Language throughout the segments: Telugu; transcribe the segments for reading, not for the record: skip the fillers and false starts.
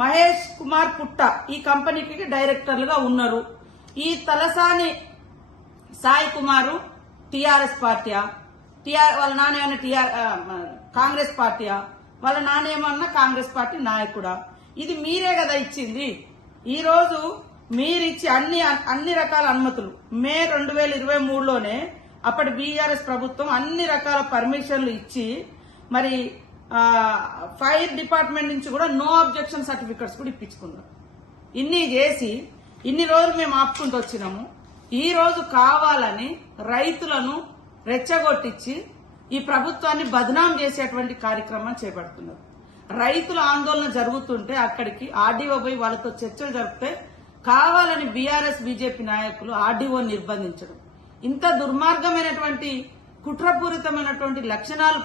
మహేష్ కుమార్ పుట్ట ఈ కంపెనీకి డైరెక్టర్లుగా ఉన్నారు. ఈ తలసాని సాయి కుమారు టిఆర్ఎస్ పార్టీయా, వాళ్ళ నాన్న ఏమన్నా కాంగ్రెస్ పార్టీయా, వాళ్ళ నాన్న ఏమన్నా కాంగ్రెస్ పార్టీ నాయకుడా? ఇది మీరే కదా ఇచ్చింది. ఈ రోజు మీరిచ్చి అన్ని రకాల అనుమతులు మే 2023లోనే అప్పటి బీఆర్ఎస్ ప్రభుత్వం అన్ని రకాల పర్మిషన్లు ఇచ్చి మరి ఫైర్ డిపార్ట్మెంట్ నుంచి కూడా నో అబ్జెక్షన్ సర్టిఫికెట్స్ కూడా ఇప్పించుకున్నారు. ఇన్ని చేసి ఇన్ని రోజులు మేము ఆపుకుంటూ వచ్చినాము. ఈ రోజు కావాలని రైతులను రెచ్చగొట్టించి ఈ ప్రభుత్వాన్ని బదనాం చేసేటువంటి కార్యక్రమం చేపడుతున్నారు. రైతుల ఆందోళన జరుగుతుంటే అక్కడికి ఆర్డీఓ పోయి వాళ్ళతో చర్చలు జరిపితే కావాలని బీఆర్ఎస్ బీజేపీ నాయకులు ఆర్డీఓ నిర్బంధించడం, ఇంత దుర్మార్గమైనటువంటి కుట్రపూరితమైనటువంటి లక్షణాలు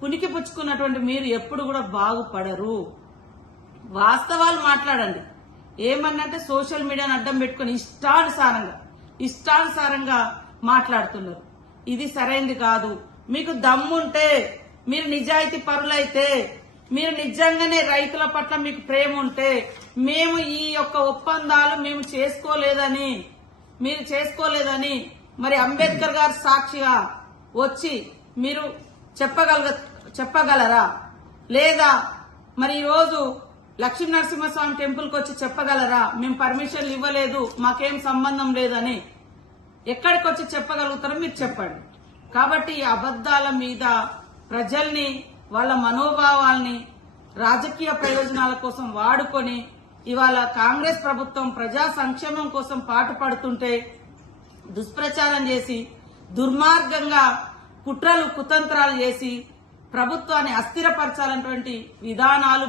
పునికి పుచ్చుకున్నటువంటి మీరు ఎప్పుడు కూడా బాగుపడరు. వాస్తవాలు మాట్లాడండి. ఏమన్నంటే సోషల్ మీడియాను అడ్డం పెట్టుకుని ఇష్టానుసారంగా మాట్లాడుతున్నారు. ఇది సరైంది కాదు. మీకు దమ్ముంటే, మీరు నిజాయితీ పరులైతే, మీరు నిజంగానే రైతుల పట్ల మీకు ప్రేమ ఉంటే, మేము ఈ యొక్క ఒప్పందాలు మేము చేసుకోలేదని మరి అంబేద్కర్ గారు సాక్షిగా వచ్చి మీరు చెప్పగలరా? లేదా మరి ఈ రోజు లక్ష్మీ నరసింహస్వామి టెంపుల్ కి వచ్చి చెప్పగలరా? మేము పర్మిషన్లు ఇవ్వలేదు, మాకేం సంబంధం లేదని ఎక్కడికి వచ్చి చెప్పగలుగుతారో మీరు చెప్పండి. కాబట్టి ఈ అబద్దాల మీద ప్రజల్ని, వాళ్ళ మనోభావాల్ని రాజకీయ ప్రయోజనాల కోసం వాడుకొని ఇవాళ కాంగ్రెస్ ప్రభుత్వం ప్రజా సంక్షేమం కోసం పాటుపడుతుంటే దుష్ప్రచారం చేసి దుర్మార్గంగా కుట్రలు కుతంత్రాలు చేసి ప్రభుత్వాన్ని అస్థిరపరచాలన్నటువంటి విధానాలు